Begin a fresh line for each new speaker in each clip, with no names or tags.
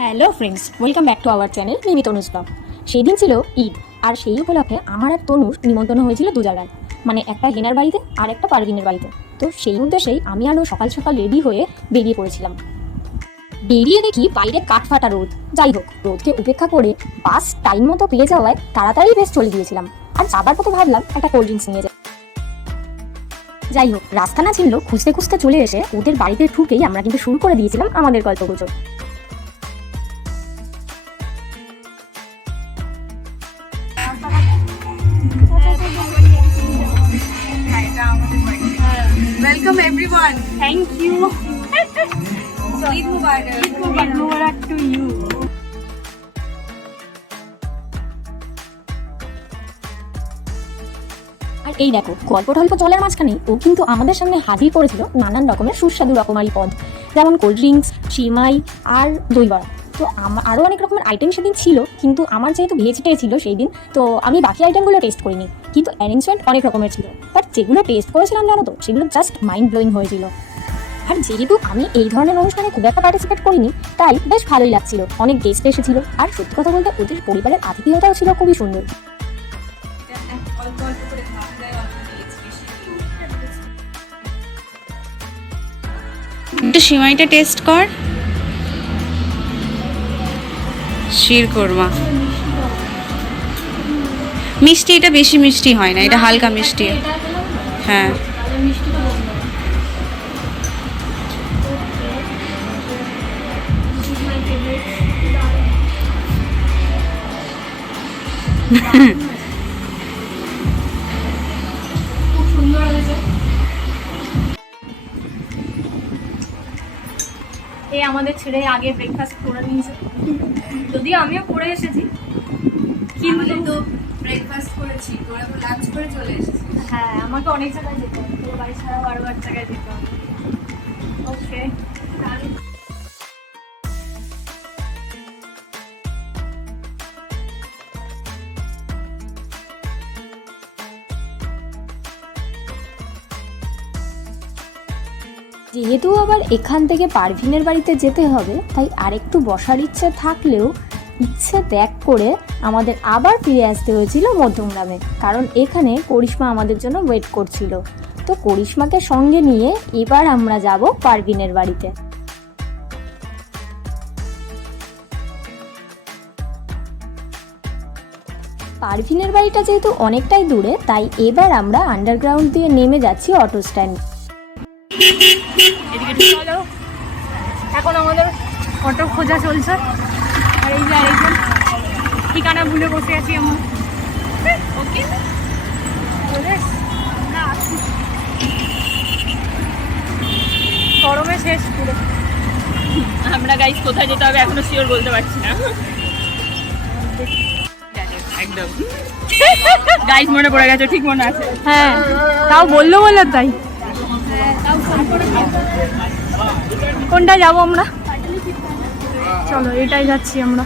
Hello friends welcome back to our channel Mimi Tanuj blog সেই দিন ছিল ঈদ, আর সেই উপলক্ষে আমার আর তনুর নিমন্ত্রণ হয়েছিল দু জায়গায় মানে একটা হেনার বাড়িতে আর একটা পারভিনের বাড়িতে। তো সেই উদ্দেশ্যেই আমি আরও সকাল সকাল রেডি হয়ে বেরিয়ে পড়েছিলাম। বেরিয়ে দেখি বাইরে কাঠফাটা রোদ। যাই হোক, রোদকে উপেক্ষা করে বাস টাইম মতো পেয়ে যাওয়ায় তাড়াতাড়ি বেশ চলে গিয়েছিলাম। আর যাবার পথে ভাবলাম একটা কোল্ড ড্রিঙ্কস নিয়ে যাই। যাই হোক রাস্তা না ছিল খুঁজতে খুঁজতে চলে এসে ওদের বাড়িতে ঢুকেই আমরা কিন্তু শুরু করে দিয়েছিলাম আমাদের গল্প গুজব
Welcome everyone.
Thank you
Eid Mubarak.
মুবারক টু ইউ আর এই দেখো গল্প টল্প চলার মাঝখানে ও কিন্তু আমাদের সামনে হাজির করেছিল নানান রকমের সুস্বাদু রকমারি পদ যেমন কোল্ড ড্রিঙ্কস সিমাই আর দই বড়া। তো আরও অনেক রকমের আইটেম সেদিন ছিল কিন্তু আমার যেহেতু ভেজ ছিল সেই দিন তো আমি বাকি আইটেমগুলো টেস্ট করিনি। কিন্তু অ্যারেঞ্জমেন্ট অনেক রকমের ছিল। বাট যেগুলো টেস্ট করেছিলাম জানো তো সেগুলো জাস্ট মাইন্ড ব্লোয়িং হয়েছিল। আর যেহেতু আমি এই ধরনের অনুষ্ঠানে খুব একটা পার্টিসিপেট করিনি তাই বেশ ভালোই লাগছিল অনেক গেস্ট এসেছিল। আর সত্যি কথা বলতে ওদের পরিবারের আতিথেয়তাও ছিল খুবই সুন্দর।
অল্প অল্প করে খাওয়া যায় অল্প দিয়েছি বেশি
একটু সিমাইটা টেস্ট কর। শির কোরমা। মিষ্টি এটা বেশি মিষ্টি হয় না এটা হালকা মিষ্টি। হ্যাঁ।
এ আমাদের ছেলে আগে ব্রেকফাস্ট করে নিয়েছে। যদিও আমিও করে এসেছি।
কিন্তু ব্রেকফাস্ট করেছি তোরা তো লাঞ্চ করে চলে এসেছিস।
হ্যাঁ আমাকে অনেক জায়গায় যেতে হবে তোর বাড়ি ছাড়াও আরও এক জায়গায় যেতে হবে। ওকে যেহেতু আবার এখান থেকে পারভিনের বাড়িতে যেতে হবে তাই আরেকটু বসার ইচ্ছে থাকলেও ইচ্ছে ত্যাগ করে আমাদের আবার ফিরে আসতে হয়েছিল মধ্যমগ্রামে, কারণ এখানে করিশ্মা আমাদের জন্য ওয়েট করছিল। তো করিশ্মাকে সঙ্গে নিয়ে এবার আমরা যাব পারভিনের বাড়িতে। পারভিনের বাড়িটা যেহেতু অনেকটাই দূরে, তাই এবার আমরা আন্ডারগ্রাউন্ড দিয়ে নেমে যাচ্ছি অটো স্ট্যান্ড এখন আমাদের অটো খোঁজা চলছে। আর এই যে আরেকজন ঠিকানা ভুলে বসে আছি আমরা ওকে গরমে শেষ পুরো।
আমরা গাইস কোথায় যেতে হবে এখনও শিওর বলতে পারছি না। একদম। গাইস মনে পড়ে গেছে ঠিক মনে আছে।
হ্যাঁ তাও বলল বলল তাই। কোনটা যাব আমরা? চলো এটাই যাচ্ছি আমরা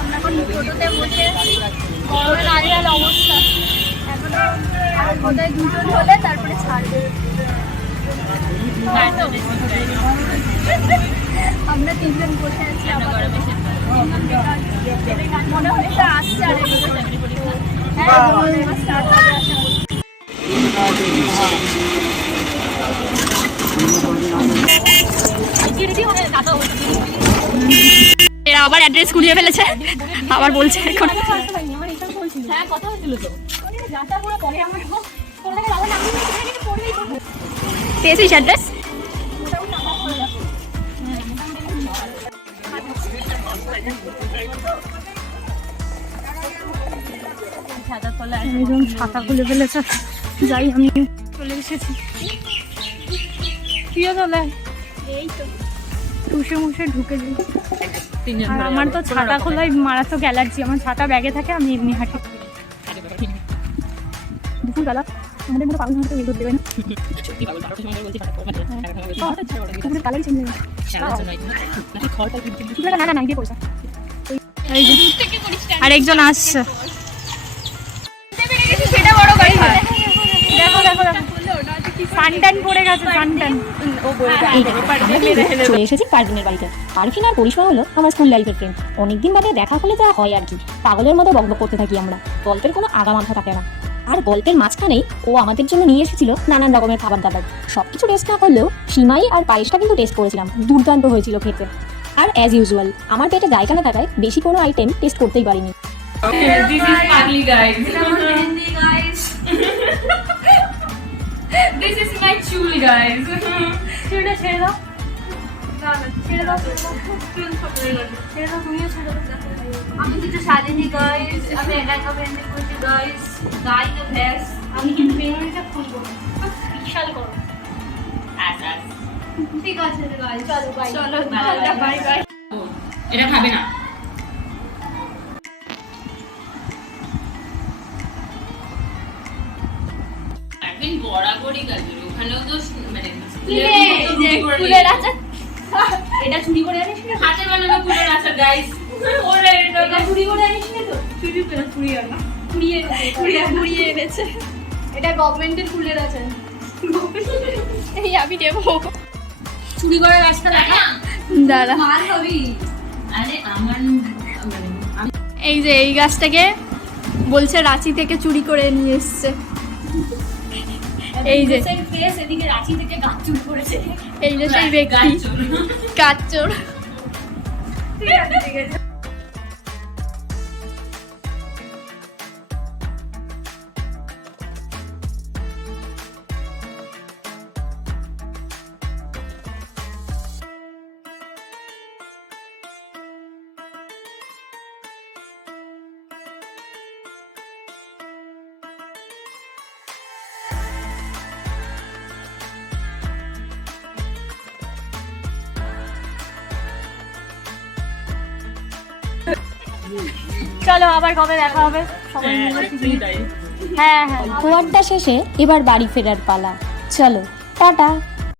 আমরা টোটোতে বসে গরমে অবস্থা এখনও আর বোধহয় দুজন হলে তারপরে আমরা তিনজন বসে আছি মনে আসছে আর হ্যাঁ
আবার অ্যাড্রেস খুঁজে ফেলেছে। আবার বলছে এখন।
হ্যাঁ কথা
পেয়েছিস অ্যাড্রেস
একজন ছাতা খুলে ফেলেছে। যাই আমি চলে এসেছি। প্রিয় চলে এই তো। টুসে মুসে ঢুকে আর আমার তো ছাতা খোলাই মারাত্মক অ্যালার্জি আমার ছাতা ব্যাগে থাকে আমি এমনি হাঁটি। দুপুর বেলা আমাদের মতো পাগল হাঁটতে দেবে না। হয়ে। গেছে না না না দিয়ে পয়সা এই যে আরেকজন আসছে। দেখো দেখো দেখো।
সানটান পড়ে গেছে সানটান
চলে এসেছি পারভিনের বাড়িতে। পারভিন আর পরিষ্মা হলো আমার স্কুল লাইফের ফ্রেন্ড অনেকদিন বাদে দেখা হলে যা হয় আর কি। পাগলের মতো বকবক করতে থাকি আমরা। গল্পের কোনো আগা মাথা থাকে না। আর গল্পের মাঝখানেই ও আমাদের জন্য নিয়ে এসেছিল নানান রকমের খাবার দাবার। সব কিছু টেস্ট না করলেও সিমাই আর পায়েসটা কিন্তু টেস্ট করেছিলাম। দুর্দান্ত হয়েছিল খেতে। আর অ্যাজ ইউজুয়াল আমার পেটে জায়গা না থাকায় বেশি কোনো আইটেম টেস্ট করতেই পারিনি।
Guys. ছেড়ে ছেড়ে দাও। না না ছেড়ে দাও। চুল ছেড়ে দাও ছেড়ে দাও তুমিও ছেড়ে দাও। আমি কিছু সাজিনি গাইস আমি একা একা বেন্ডে করছি গাইস গাই না ভ্যাস আমি কিন্তু বেঙ্গলিটা খুলবো বিশাল করো ঠিক আছে গাইস চলো বাই চলো বাই বাই
এটা খাবে না। একদিন বরাবরই কাজে ওখানেও তো মানে
ফুলের আচার? এটা চুরি করে আনিস না?
হাতে বানানো পুরো আচার গাইস ওরে এটা
এটা চুরি করে আনিস না তো? চুরি করে চুরি আনা কুড়িয়ে কুড়িয়ে কুড়িয়ে এনেছে। এটা গভর্নমেন্টের ফুলের আছে
এই আমি
চুরি করে গাছটা
দাঁড়া।
আরে আমার মানে
এই যে এই গাছটাকে বলছে রাঁচি থেকে চুরি করে নিয়ে এসছে। এই যে।
এদিকে রাঁচি থেকে গাছ করেছে।
এই যে সেই ব্যক্তি।
গাছ চোর।
কাজ চোর।
ঠিক আছে ঠিক আছে।
চলো আবার কবে দেখা হবে? সবাই হ্যাঁ হ্যাঁ
গল্প শেষে এবার বাড়ি ফেরার পালা। চলো টাটা।